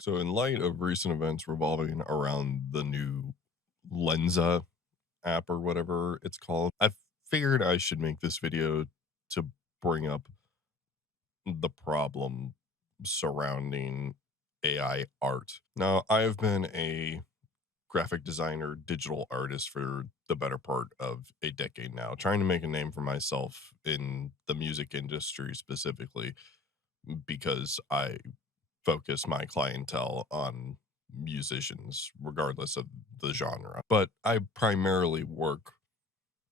So, in light of recent events revolving around the new Lenza app or whatever it's called, I figured I should make this video to bring up the problem surrounding AI art. Now, I've been a graphic designer, digital artist for the better part of a decade now, trying to make a name for myself in the music industry specifically because I focus my clientele on musicians, regardless of the genre. But I primarily work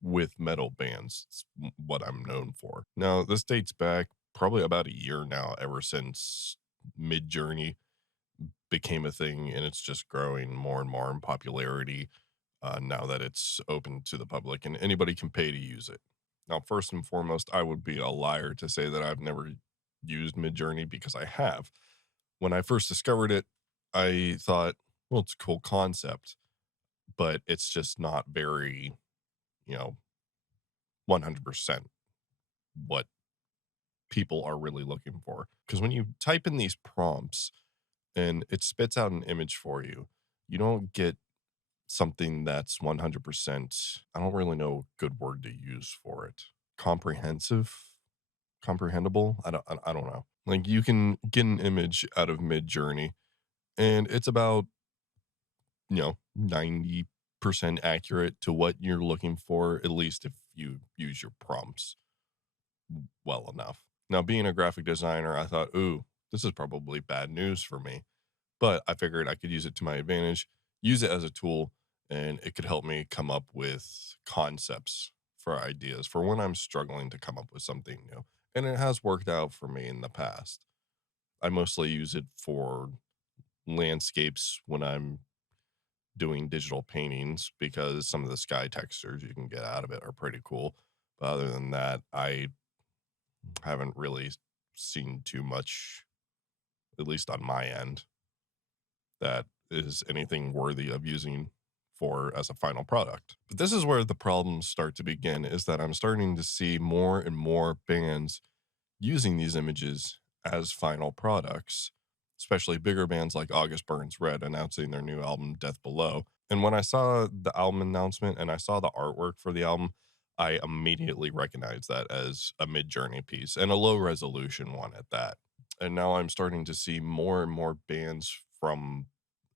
with metal bands. It's what I'm known for. Now, this dates back probably about a year now, ever since Midjourney became a thing, and it's just growing more and more in popularity now that it's open to the public and anybody can pay to use it. Now, first and foremost, I would be a liar to say that I've never used Midjourney because I have. When I first discovered it, I thought, well, it's a cool concept, but it's just not very, you know, 100% what people are really looking for. Because when you type in these prompts and it spits out an image for you, you don't get something that's 100%. I don't really know a good word to use for it. Comprehensive, comprehensible. I don't know. Like you can get an image out of Midjourney, and it's about 90% accurate to what you're looking for, at least if you use your prompts well enough. Now, being a graphic designer, I thought, ooh, this is probably bad news for me. But I figured I could use it to my advantage, use it as a tool, and it could help me come up with concepts for ideas for when I'm struggling to come up with something new. And it has worked out for me in the past. I mostly use it for landscapes when I'm doing digital paintings because some of the sky textures you can get out of it are pretty cool. But other than that, I haven't really seen too much, at least on my end, that is anything worthy of using for as a final product. But this is where the problems start to begin is that I'm starting to see more and more bands using these images as final products, especially bigger bands like August Burns Red announcing their new album Death Below. And when I saw the album announcement and I saw the artwork for the album, I immediately recognized that as a mid-journey piece and a low resolution one at that. And now I'm starting to see more and more bands from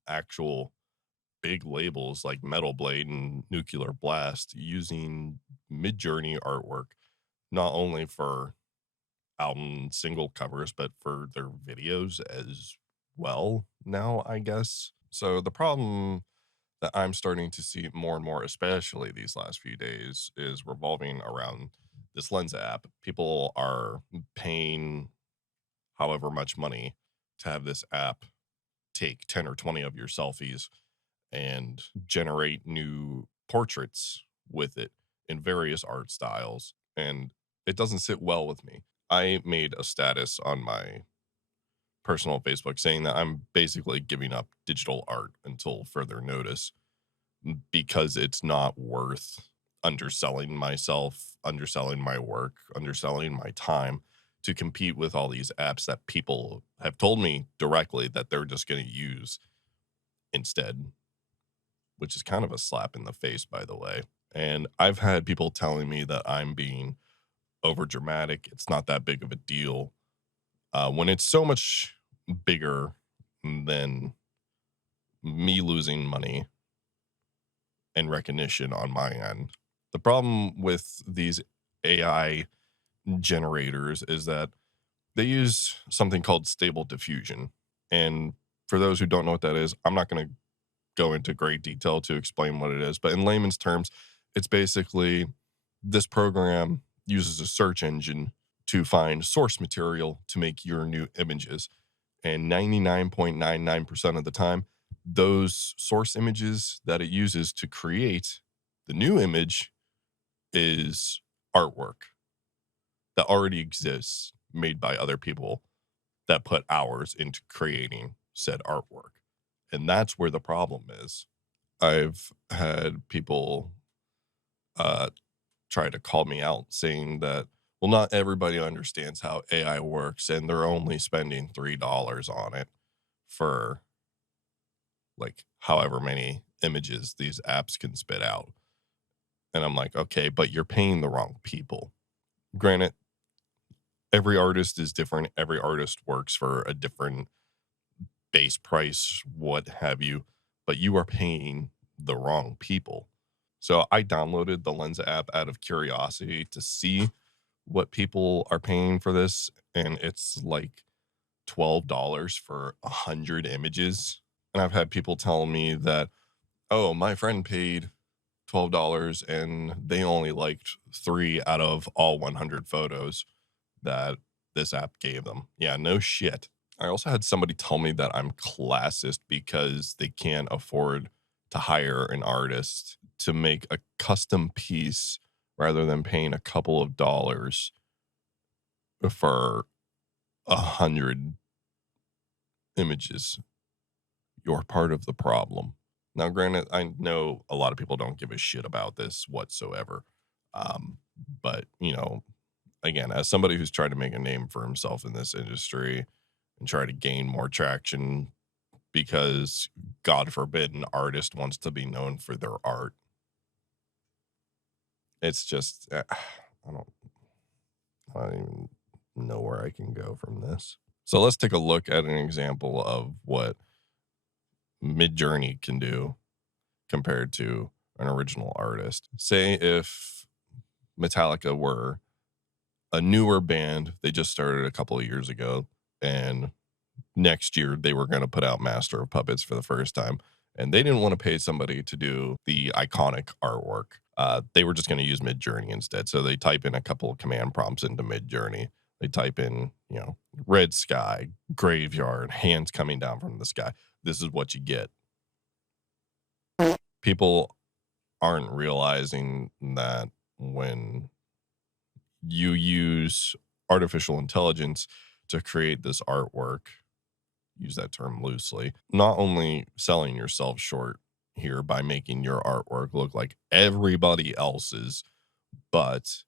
actual big labels like Metal Blade and Nuclear Blast using mid-journey artwork, not only for album single covers, but for their videos as well now, I guess. So the problem that I'm starting to see more and more, especially these last few days, is revolving around this Lens app. People are paying however much money to have this app take 10 or 20 of your selfies and generate new portraits with it in various art styles. And it doesn't sit well with me. I made a status on my personal Facebook saying that I'm basically giving up digital art until further notice because it's not worth underselling myself, underselling my work, underselling my time to compete with all these apps that people have told me directly that they're just going to use instead, which is kind of a slap in the face, by the way. And I've had people telling me that I'm being over dramatic. It's not that big of a deal when it's so much bigger than me losing money and recognition on my end. The problem with these AI generators is that they use something called stable diffusion. And for those who don't know what that is, I'm not going to go into great detail to explain what it is, but in layman's terms, it's basically this program uses a search engine to find source material to make your new images. And 99.99% of the time, those source images that it uses to create the new image is artwork that already exists made by other people that put hours into creating said artwork. And that's where the problem is. I've had people uh, try to call me out saying that, well, not everybody understands how AI works and they're only spending $3 on it. for like however many images these apps can spit out. And I'm like, okay, but you're paying the wrong people. Granted, every artist is different. Every artist works for a different base price, what have you, but you are paying the wrong people. So I downloaded the Lensa app out of curiosity to see what people are paying for this. And it's like $12 for 100 images. And I've had people tell me that, oh, my friend paid $12 and they only liked 3 out of all 100 photos that this app gave them. Yeah, no shit. I also had somebody tell me that I'm classist because they can't afford to hire an artist to make a custom piece rather than paying a couple of dollars for 100 images. You're part of the problem. Now, granted, I know a lot of people don't give a shit about this whatsoever. Um, but, again, as somebody who's tried to make a name for himself in this industry and try to gain more traction because, God forbid, an artist wants to be known for their art. It's just, I don't even know where I can go from this. So let's take a look at an example of what Midjourney can do compared to an original artist. Say if Metallica were a newer band, they just started a couple of years ago, and next year they were going to put out Master of Puppets for the first time, and they didn't want to pay somebody to do the iconic artwork. They were just going to use Midjourney instead. So they type in a couple of command prompts into Midjourney. They type in, red sky, graveyard, hands coming down from the sky. This is what you get. People aren't realizing that when you use artificial intelligence to create this artwork, use that term loosely, not only selling yourself short here by making your artwork look like everybody else's, but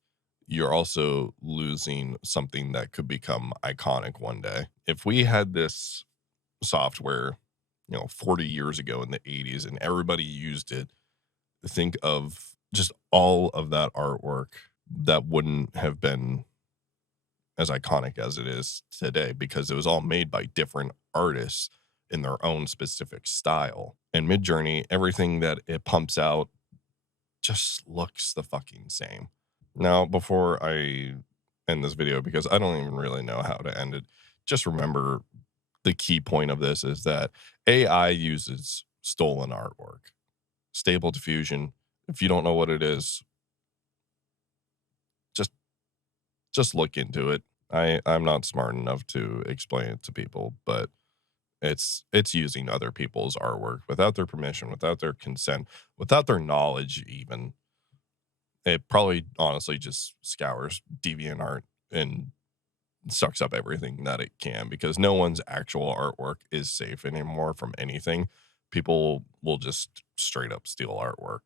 you're also losing something that could become iconic one day. If we had this software, 40 years ago in the 80s and everybody used it, think of just all of that artwork that wouldn't have been as iconic as it is today because it was all made by different artists in their own specific style. And Midjourney, everything that it pumps out just looks the fucking same. Now, before I end this video, because I don't even really know how to end it, just remember the key point of this is that AI uses stolen artwork. Stable diffusion, if you don't know what it is, just look into it. I'm not smart enough to explain it to people, but it's using other people's artwork without their permission, without their consent, without their knowledge even. It probably honestly just scours DeviantArt and sucks up everything that it can because no one's actual artwork is safe anymore from anything. People will just straight up steal artwork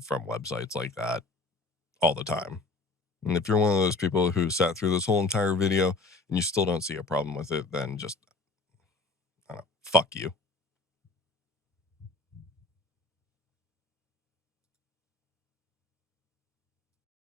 from websites like that all the time. And if you're one of those people who sat through this whole entire video and you still don't see a problem with it, then just, I don't know, fuck you.